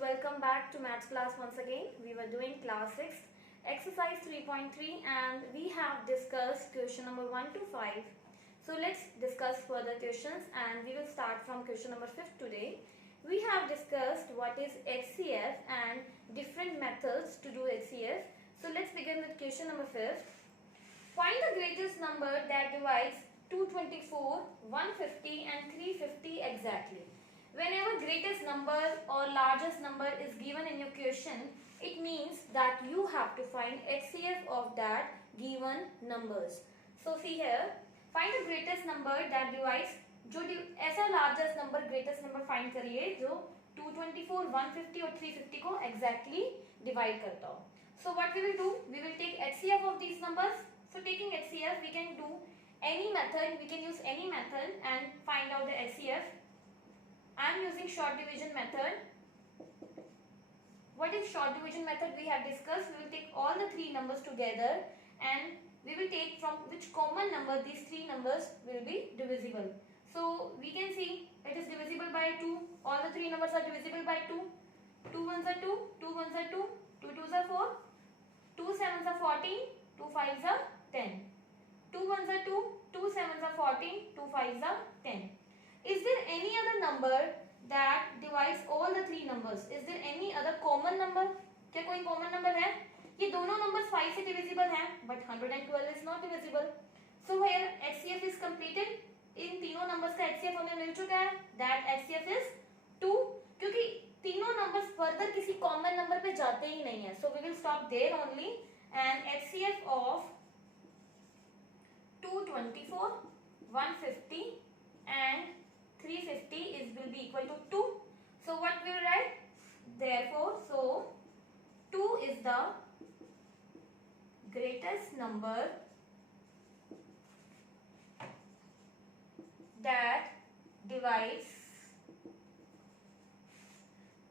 welcome back to maths class once again. We were doing class 6, exercise 3.3 and we have discussed question number 1 to 5. So let's discuss further questions and we will start from question number 5 today. We have discussed what is HCF and different methods to do HCF. So let's begin with question number 5. Find the greatest number that divides 224, 150 and 350 exactly. Whenever greatest number or largest number is given in your question, it means that you have to find HCF of that given numbers. So see here, find the greatest number that divides, जो ऐसा largest number greatest number find करिए जो 224, 150 और 350 को exactly divide करता हो. So what we will do? We will take HCF of these numbers. So taking HCF, we can do any method. We can use any method and find out the HCF. I am using short division method. What is short division method? We have discussed. We will take all the three numbers together and we will take from which common number these three numbers will be divisible. So we can see it is divisible by 2. All the three numbers are divisible by 2. 2 ones are 2, 2 ones are 2, 2 twos are 4, 2 sevens are 14, 2 fives are 10. 2 ones are 2, 2 sevens are 14, 2 fives are 10. Is there any other number that divides all the three numbers? Is there any other common number? क्या कोई common number है? ये दोनों numbers 5 से divisible हैं, but 112 is not divisible. So here HCF is completed. इन तीनों numbers का HCF हमें मिल चुका है. That HCF is 2. क्योंकि तीनों numbers further किसी common number पे जाते ही नहीं है. So we will stop there only. And HCF of 224, 150 and 350 will be equal to 2. So what we will write? Therefore, so 2 is the greatest number that divides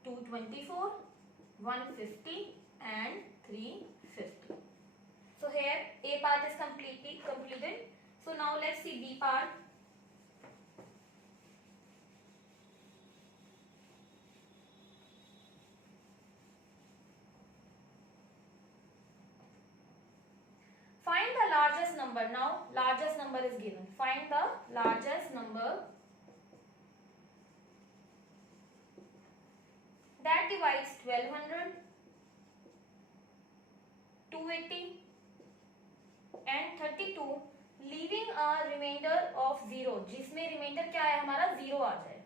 224, 150 and 350. So here A part is completely completed. So now let's see B part. Find the largest number. Now largest number is given. Find the largest number that divides 1200, 280 and 32, leaving a remainder of 0. जिसमें remainder क्या है हमारा 0 आ जाए.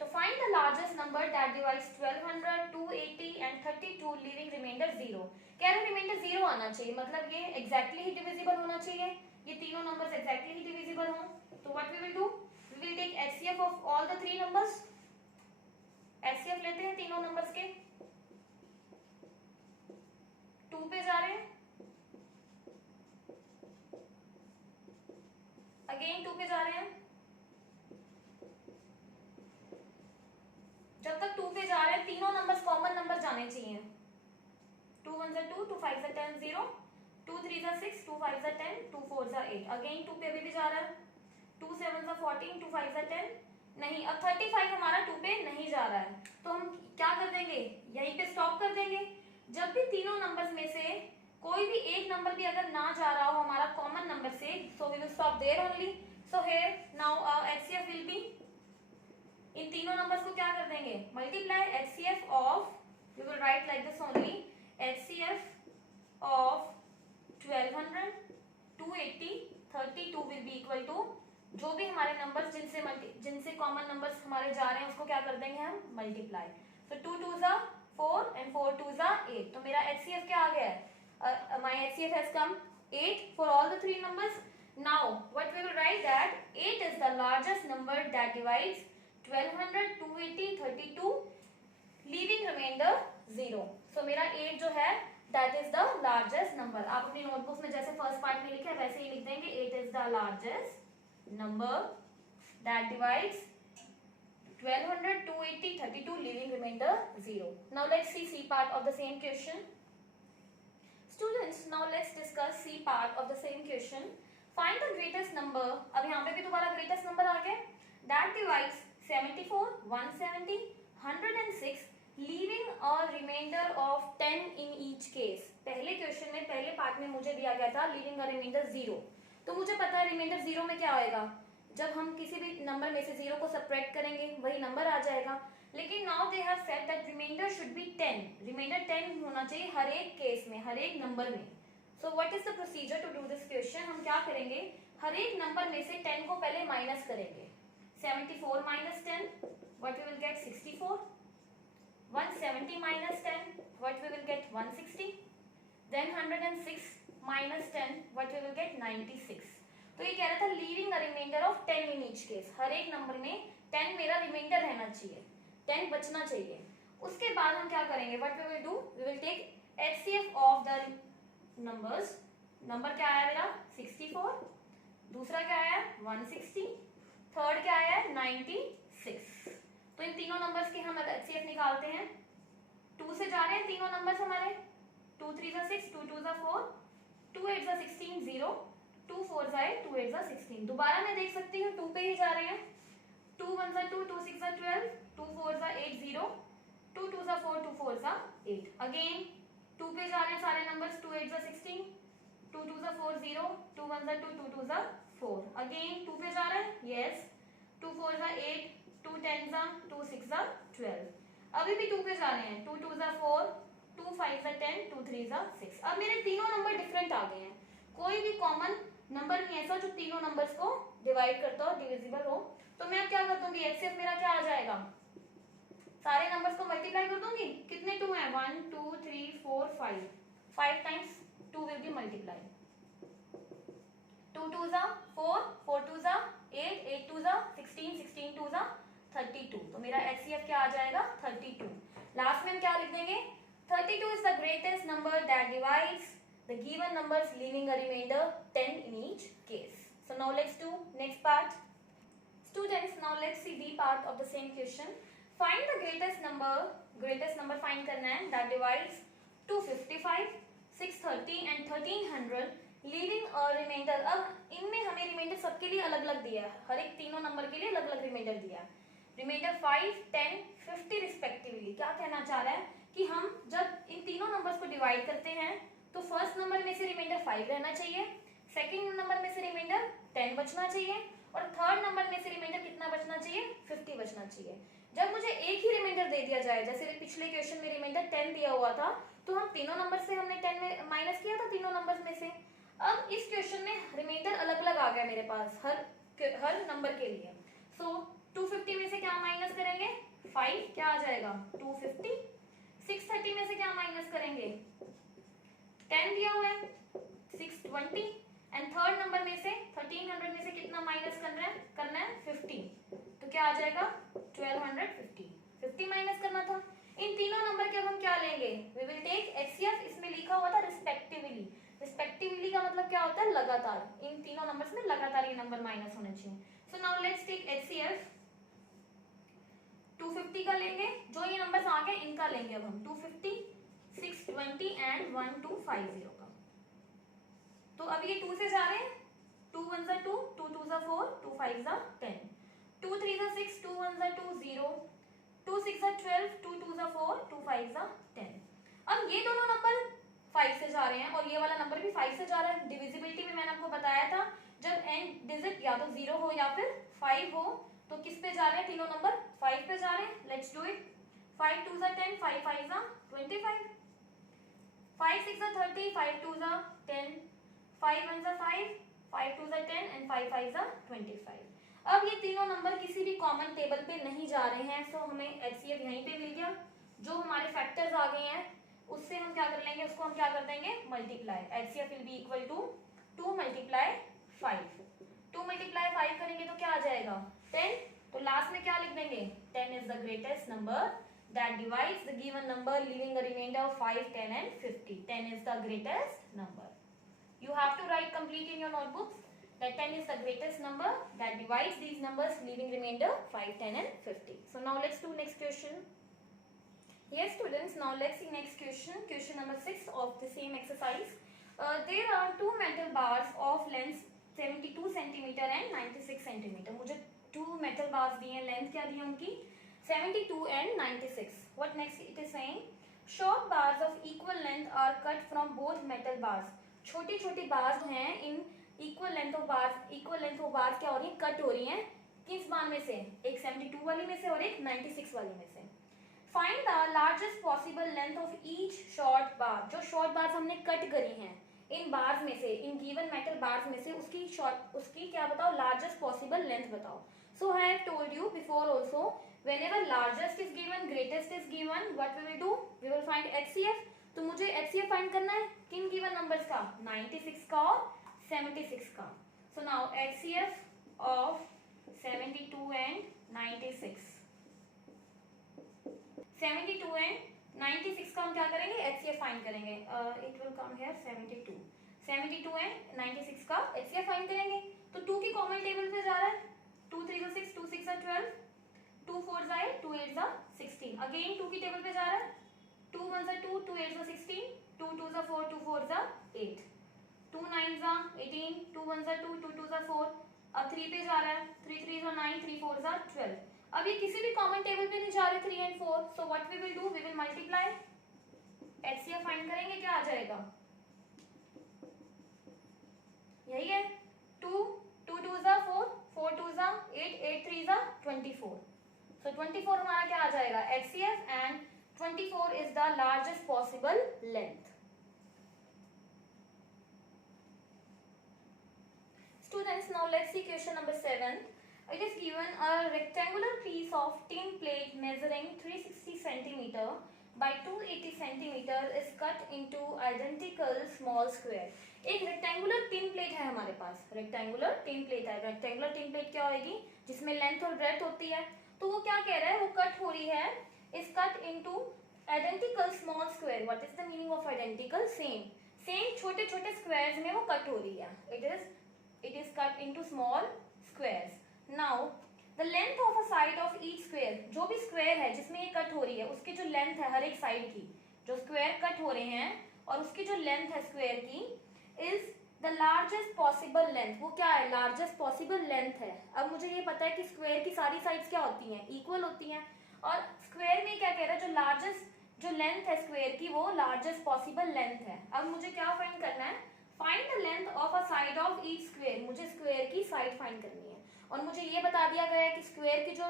तो find the largest number that divides 1200, 280 and 32, leaving remainder 0. कह रहे reminder 0 आना चाहिए, मतलब ये एग्जैक्टली ही डिविजिबल होना चाहिए. ये तीनों नंबर्स एग्जैक्टली ही डिविजिबल हों. तो what we will do? We will take HCF of all the three numbers. HCF लेते हैं तीनों नंबर्स के. 2 पे जा रहे हैं, अगेन 2 पे जा रहे हैं. जब तक 2 पे जा रहे हैं तीनों नंबर्स कॉमन नंबर जाने चाहिए. 2 ones are 2, 2 fives are 10, 0, 2 threes are 6, 2 fives are 10, 2 fours are 8. Again 2 पे भी जा रहा है. 2 sevens are 14, 2 fives are 10. नहीं, अब 35 हमारा 2 पे नहीं जा रहा है, तो हम क्या कर देंगे? यहीं पे स्टॉप कर देंगे. जब भी तीनों नंबर्स में से कोई भी एक नंबर भी अगर ना जा रहा हो हमारा कॉमन नंबर से, so we will stop there only. So here now HCF will be, इन तीनों नंबर्स को क्या कर देंगे? Multiply HCF of, we will write like this only, HCF of 1200, 280, 32 will be equal to, जो भी हमारे नंबर्स जिनसे कॉमन नंबर्स हमारे जा रहे हैं उसको क्या कर देंगे हम? Multiply. So 2 2s are 4 and 4 2s are 8. तो मेरा HCF क्या आ गया है? My HCF has come 8 for all the three numbers. Now what we will write that 8 is the largest number that divides 1200, 280, 32, leaving remainder 0. So मेरा 8 जो है that is the largest number. आप अपनी नोटबुक में जैसे फर्स्ट पार्ट में लिखे वैसे ही लिख देंगे. 8 is the largest number that divides 1200, 280, 32, leaving remainder 0. Now let's see C part of the same question. Students, now let's discuss C part of the same question. Find the greatest number. अब यहाँ पे भी दोबारा greatest number आ गया. That divides 74, 170, 106, leaving और remainder of 10 in each case. पहले question में पहले पार्ट में मुझे दिया गया था लीविंग अ रिमाइंडर 0, तो मुझे पता है रिमाइंडर 0 में क्या आएगा, जब हम किसी भी नंबर में से 0 को सब्ट्रैक्ट करेंगे वही नंबर आ जाएगा। लेकिन now they have said that remainder should be 10, remainder 10 होना चाहिए हर एक केस में, हर एक नंबर में। So what is the procedure to do this question? हम क्या करेंगे, हर एक नंबर में से 10 को पहले माइनस करेंगे। 74 minus 10, what we will get 64. 170 minus 10, what we will get 160. Then 106 minus 10, what we will get 96. तो ये कह रहा था leaving a reminder of 10 in each case, हर एक नंबर में 10 मेरा रिमाइंडर रहना चाहिए, 10 बचना चाहिए। उसके बाद हम क्या करेंगे, what we will do, we will take HCF of the numbers. Number क्या आया मेरा 64, दूसरा क्या आया 160, थर्ड क्या आया 96। तो इन तीनों नंबर्स के हम एचसीएफ निकालते हैं। 2 से जा रहे हैं तीनों नंबर्स हमारे, 2 3 6, 2 2 4, 2 8 16 0, 2 4 8, 2 8 16। दोबारा मैं देख सकती हूँ 2 पे ही जा रहे हैं, 2 1 2, 2 6 12, 2 4 8 0, 2 2 4, 2 4 8। अगेन 2 पे जा रहे हैं सारे नंबर्स, 2 8 16, 2 2 4 0, 2 1 2, 2 2 4। अगेन 2 पे जा रहे हैं, यस, 2 4 8, 2 10 2 6 12। अभी भी 2 पे जा रहे हैं, 2 2 4, 2 5 10, 2 3 6। अब मेरे तीनों नंबर डिफरेंट आ गए हैं, कोई भी कॉमन नंबर नहीं ऐसा जो तीनों नंबर्स को डिवाइड करता हो, डिविजिबल हो। तो मैं अब क्या कर दूंगी, एचसीएफ मेरा क्या आ जाएगा, सारे नंबर्स को मल्टीप्लाई कर दूंगी। कितने 2 हैं, 1 2 3 4 5, 5 टाइम्स 2 विल बी मल्टीप्लाई। 2 2 4, 4 2 8, 8 2 16, 16 2 32। तो मेरा एचसीएफ क्या आ जाएगा 32। लास्ट में हम क्या लिख देंगे, 32 is the greatest number that divides the given numbers leaving a remainder 10 in each case. So now let's do next part. Students, now let's see B part of the same question. Find the greatest number find करना है that divides 255, 630 and 1300 leaving a remainder। अब इनमें हमें reminder सबके लिए अलग अलग दिया है, हर एक तीनों नंबर के लिए अलग अलग रिमाइंडर दिया है, रिमाइंडर 5 10 50 रिस्पेक्टिवली। क्या कहना चाह रहा है कि हम जब इन तीनों नंबर्स को डिवाइड करते हैं तो फर्स्ट नंबर में से रिमाइंडर 5 रहना चाहिए, सेकंड नंबर में से रिमाइंडर 10 बचना चाहिए और थर्ड नंबर में से रिमाइंडर कितना बचना चाहिए 50 बचना चाहिए। जब मुझे एक ही रिमाइंडर दे दिया जाए, जैसे पिछले क्वेश्चन में रिमाइंडर 10 दिया हुआ था, तो हम तीनों नंबर से हमने 10 में माइनस किया था तीनों नंबर्स में से। अब इस क्वेश्चन में रिमाइंडर अलग अलग आ गया मेरे पास हर नंबर के लिए। सो 250 में से क्या माइनस करेंगे 5, क्या आ जाएगा 250। 630 में से क्या माइनस करेंगे 10 दिया हुआ है 620 एंड थर्ड नंबर में से 1300 में से कितना माइनस करना है 50। तो क्या आ जाएगा 1250, 50 माइनस करना था। इन तीनों नंबर के अब हम क्या लेंगे, वी विल टेक एचसीएफ। इसमें लिखा हुआ था रिस्पेक्टिवली, रिस्पेक्टिवली का मतलब क्या होता है लगातार, इन तीनों नंबर्स में लगातार ये नंबर माइनस होने चाहिए। So now let's take HCF. 250 का लेंगे, जो ये नंबर्स आ गए इनका लेंगे अब हम 250, 620 एंड 1250 का। तो अब ये 2 से जा रहे हैं, 2 1 2, 2 2 4, 2 5 10, 2 3 6, 2 1 2 0, 2 6 12, 2 2 4, 2 5 10। अब ये दोनों नंबर 5 से जा रहे हैं और ये वाला नंबर भी 5 से जा रहा है। डिविजिबिलिटी में मैंने आपको बताया था जब एंड डिजिट या तो 0 हो या फिर 5 हो, तो किस पे जा रहे हैं तीनों नंबर 5 पे जा रहे हैं। Let's do it. 5 2 10, 5 5 25, 5 6 30, 5 2 10, 5 1 5, 5 2 10 एंड 5 5 25। अब ये तीनों नंबर किसी भी कॉमन टेबल पे नहीं जा रहे हैं, सो हमें एचसीएफ यहीं पे मिल गया। जो हमारे फैक्टर्स आ गए हैं उससे हम क्या कर लेंगे, उसको हम क्या कर देंगे multiply. HCF will be equal to 2 multiply 5। 2 multiply 5 करेंगे तो क्या आ जाएगा 10। तो लास्ट में क्या लिख देंगे 10 is the greatest number that divides the given number leaving a remainder of 5 10 and 50. 10 is the greatest number. You have to write complete in your notebooks that 10 is the greatest number that divides these numbers leaving remainder 5 10 and 50. So now let's do next question. Yes students, now let's see next question. Question number 6 of the same exercise. There are two metal bars of length 72 cm and 96 cm. मुझे 2 metal bars दिए हैं, length क्या दी है उनकी 72 and 96. What next it is saying? Short bars of equal length are cut from both metal bars. छोटी छोटी bars हैं, in equal length of bars क्या हो रही है, कट हो रही हैं. किस बार में से? एक 72 वाली में से और एक 96 वाली में से. Find the largest possible length of each short बार. जो शॉर्ट बार्स हमने कट करी हैं इन बार्स में से, इन गिवन मेटल बार्स में से उसकी क्या बताओ, लार्जेस्ट पॉसिबल लेंथ बताओ. So I have told you before also, whenever largest is given, greatest is given, what we will do? We will find HCF. तो मुझे HCF फाइंड करना है किन गिवन नंबर्स का, 96 का और 76 का. So now HCF of 72 and 96. 72 and 96 का हम क्या करेंगे, HCF फाइंड करेंगे. It will come here 72. 72 and 96 का HCF फाइंड करेंगे. तो 2 की कॉमन टेबल पे जा रहा है. 2 3 are 6, 2 6 are 12, 2 4 are 8, 2 8 are 16. Again 2 की टेबल पे जा रहा है. 2 1 are 2, 2 8 are 16, 2 2 are 4, 2 4 are 8, 2 9 are 18, 2 1 are 2, 2 2 are 4. अब 3 पे जा रहा है. 3 3 are 9, 3 4 are 12. अब ये किसी भी कॉमन टेबल पे नहीं जा रहे 3 and 4. So what we will do? We will multiply. HCF find करेंगे, क्या आ जाएगा, यही है. 2 2 2 are 4, 4 2 are 8, 8 3 are 24. So 24 हमारा क्या आ जाएगा, HCF, and 24 is the largest possible length. Students, now let's see question number 7. It is given a rectangular piece of tin plate measuring 360 centimeter by 280 centimeter is cut into identical small square. एक rectangular tin plate है हमारे पास. Rectangular tin plate है. Rectangular tin plate क्या होगी, जिसमें length और breadth होती है. तो वो क्या कह रहा है, वो कट हो रही है, is cut into identical small square. What is the meaning of identical? Same छोटे छोटे स्क्वायर्स में वो कट हो रही है. It is cut into small squares. Now the length of a side of each square. जो भी स्क्वायर है जिसमें ये कट हो रही है, उसकी जो लेंथ है हर एक साइड की, जो स्क्वायर कट हो रहे हैं और उसकी जो लेंथ है स्क्वायर की, is the largest possible length. वो क्या है, लार्जेस्ट पॉसिबल लेंथ है. अब मुझे ये पता है कि स्क्वायर की सारी साइड्स क्या होती हैं, इक्वल होती हैं. और स्क्वायर में क्या कह रहा है, जो लार्जेस्ट जो लेंथ है स्क्वायर की, वो लार्जेस्ट पॉसिबल लेंथ है. अब मुझे क्या फाइंड करना है, find the length of a side of each square. मुझे स्क्वायर की साइड फाइंड करनी है और मुझे ये बता दिया गया है कि स्क्वायर की जो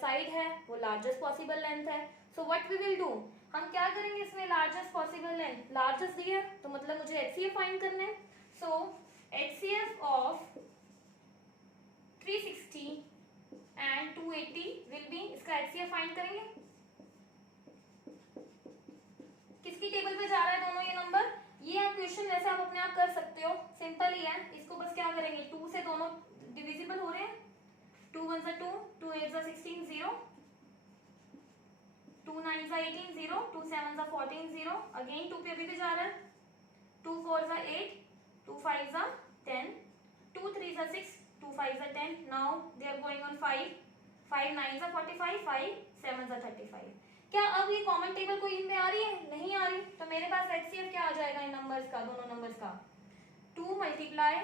साइड है वो लार्जेस्ट पॉसिबल लेंथ है. So what we will do, हम क्या करेंगे, इसमें लार्जेस्ट पॉसिबल लेंथ, लार्जेस्ट दिया तो मतलब मुझे HCF फाइंड करना है. So HCF of 360 and 280 will be, इसका HCF फाइंड करेंगे. किसकी टेबल पे जा रहा है दोनों ये नंबर. ये क्वेश्चन वैसे आप अपने आप कर सकते हो, सिंपल ही है. इसको बस क्या करेंगे, 2 से दोनों डिविजिबल हो रहे हैं. 2 1 are 2, 2 8 are 16 0, 2 9 are 18 0, 2 7 are 14 0. Again 2 पे भी जा रहा है. 2 4 are 8, 2 5 are 10, 2 3 are 6, 2 5 are 10. Now they are going on 5, 5 9 are 45, 5 7 are 35. क्या अब ये कॉमन टेबल कोई इनमें आ रही है, नहीं आ रही. तो मेरे पास HCF क्या आ जाएगा इन नंबर्स का, दोनों नंबर्स का, 2 multiply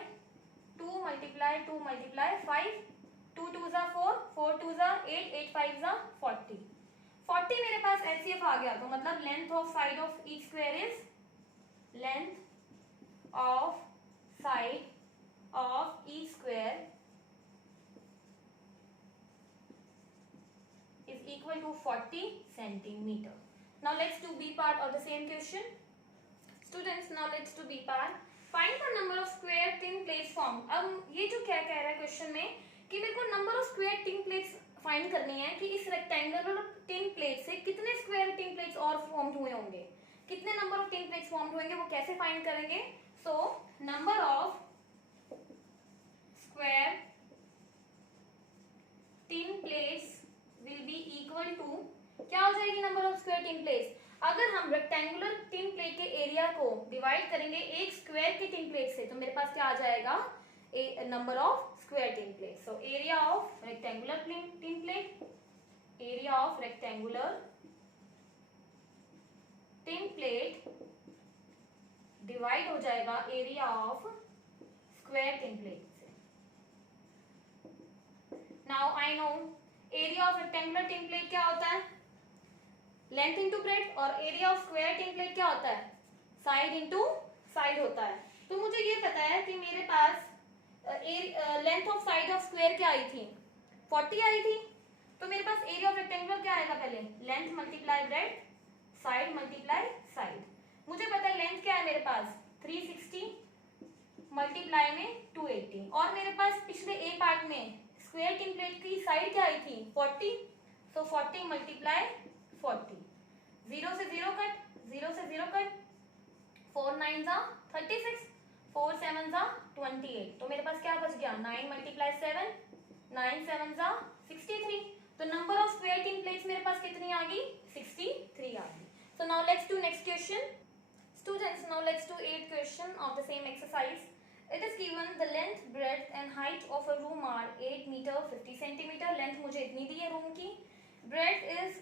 2 multiply 2 multiply 5, 2 2 are 4, 4 2 are 8, 8 5 are 40. 40 मेरे पास HCF आ गया. तो मतलब length of side of each square is, length of side of each square is equal to 40 centimeter. Now let's do B part of the same question. Students, now let's do B part. Find the number of square tin plates formed. अब ये जो क्या कह रहा है question में कि मेरे को number of square tin plates find करनी है कि इस रेक्टेंगुलर tin plate से कितने स्क्वायर tin plates और फॉर्म हुए होंगे, कितने number of tin plates form होंगे, वो कैसे फाइंड करेंगे. So number of square tin plates will be equal to, क्या हो जाएगी number of square tin plates. अगर हम रेक्टेंगुलर tin plate के एरिया को डिवाइड करेंगे एक स्क्वायर के tin plate से, तो मेरे पास क्या आ जाएगा, number of square tin plate. So area of rectangular tin plate, area of rectangular tin plate divide हो जाएगा area of square tin plate से. Now I know area of rectangular template क्या होता है, लेंथ इंटू ब्रेड्थ, और area of square template क्या होता है, साइड इंटू साइड होता है। तो मुझे ये पता है कि मेरे पास length of side of square क्या आई थी, 40 आई थी। तो मेरे पास एरिया ऑफ रेक्टेंगुलर क्या आएगा, पहले length multiply breadth, side multiply side. मुझे पता है लेंथ क्या है मेरे पास 360 मल्टीप्लाई में 280, और मेरे पास पिछले ए पार्ट में स्क्वायर टेम्पलेट की साइड क्या आई थी 40, सो 40 मल्टीप्लाई 40, 0 से 0 कट, 0 से 0 कट, 4 9 जा 36, 4 7 जा 28, तो मेरे पास क्या बच गया 9 मल्टीप्लाई 7, 9 7 जा 63। तो नंबर ऑफ स्क्वायर टेम्पलेट्स मेरे पास कितनी आ गई 63 आ गई। सो now let's do next question students, now let's do 8th question of the same exercise. It is given the length, breadth and height of a room are 8 meter 50 centimeter. Length मुझे इतनी दी है room की, breadth is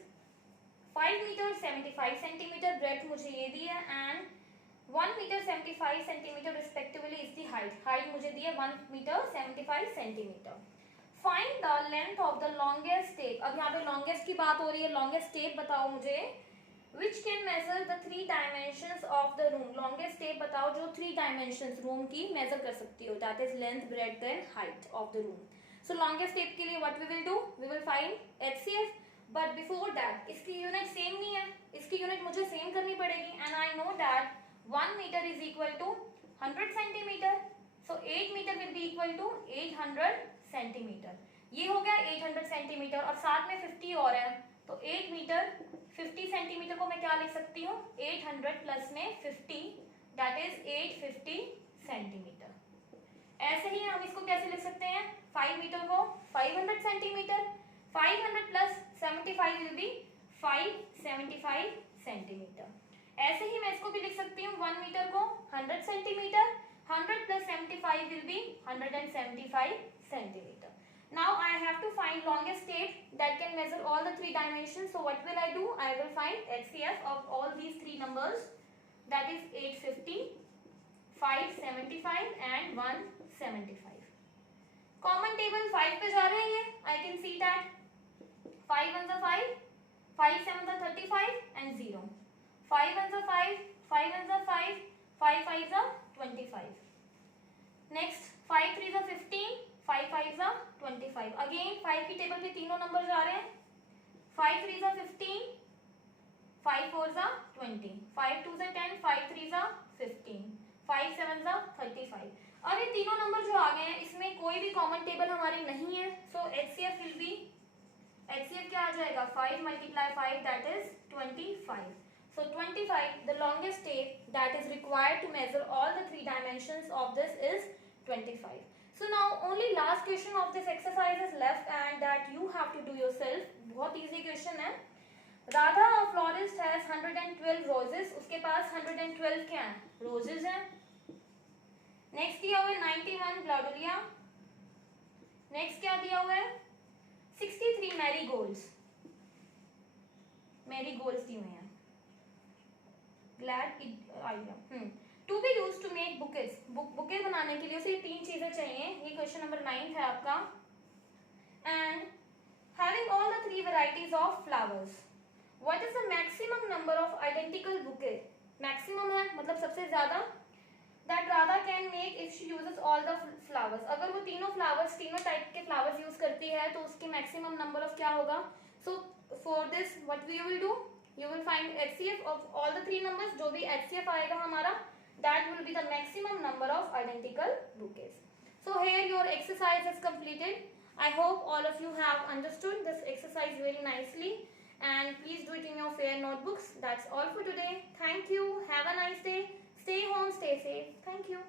5 meter 75 centimeter, breadth मुझे ये दी है, and 1 meter 75 centimeter respectively is the height. Height मुझे दी है 1 meter 75 centimeter. Find the length of the longest tape. अब यहाँ पे longest की बात हो रही है, longest tape बताओ मुझे which can measure the 3 dimensions of the room. longest tape बताओ जो 3 dimensions room की measure कर सकती हो, that is length, breadth and height of the room. So longest tape के लिए what we will do, we will find HCF, but before that इसकी unit same नहीं है, इसकी unit मुझे same करनी पड़ेगी, and I know that 1 meter is equal to 100 centimeter, so 8 meter will be equal to 800 centimeter. ये हो गया 800 centimeter, और साथ में 50 और है, तो 8 मीटर 50 सेंटीमीटर को मैं क्या लिख सकती हूँ 800 प्लस में 50, दैट इज 850 सेंटीमीटर। ऐसे ही हम इसको कैसे लिख सकते हैं 5 मीटर को 500 centimetre, 500 plus 75 will be 575 centimetre. ऐसे ही मैं इसको भी लिख सकती हूँ 1 मीटर को 100 centimetre, 100 plus 75 will be 175 centimetre. Now I have to find longest tape that can measure all the 3 dimensions. So what will I do? I will find HCF of all these 3 numbers, that is 850, 575 and 175. Common table 5 पे जा रहे हैं ये, I can see that 5 1 5, 5 7 35 and 0, 5 1 5, 5 1 5, 5 5 25. Next 5 3 15, 5 5 25. Again 5 की table पे तीनों number जा रहे हैं, 5 3 15, 5 4 20, 5 2 10, 5 3 15, 5 7 35. अब ये तीनों नंबर जो आ गए हैं इसमें कोई भी कॉमन टेबल हमारे नहीं है, सो HCF विल बी, HCF क्या आ जाएगा 5 multiply 5 that is 25. So 25, the longest tape that is required to measure all the 3 dimensions of this is 25. So now only last question of this exercise is left and that you have to do yourself. बहुत easy question है. Radha, a florist, has 112 roses. उसके पास 112 क्या हैं? Roses हैं. Next दिया हुआ है 91 gladiolus. Next क्या दिया हुआ है 63 marigolds. Marigolds दिए हुए हैं. Glad idea. To be used to make bouquets. Bouquet बनाने के लिए उसे 3 चीजें चाहिए, ये क्वेश्चन नंबर 9 है आपका। And having all the 3 varieties of flowers, what is the maximum number of identical bouquet? Maximum है मतलब सबसे ज्यादा that Radha can make if she uses all the flowers. अगर वो तीनों flowers, तीनों टाइप के flowers यूज करती है तो उसकी maximum number of क्या होगा? So for this what we will do? You will find HCF of all the 3 numbers. जो भी HCF आएगा हमारा, that will be the maximum number of identical bouquets. So here your exercise is completed. I hope all of you have understood this exercise very nicely, and please do it in your fair notebooks. That's all for today. Thank you. Have a nice day. Stay home, stay safe. Thank you.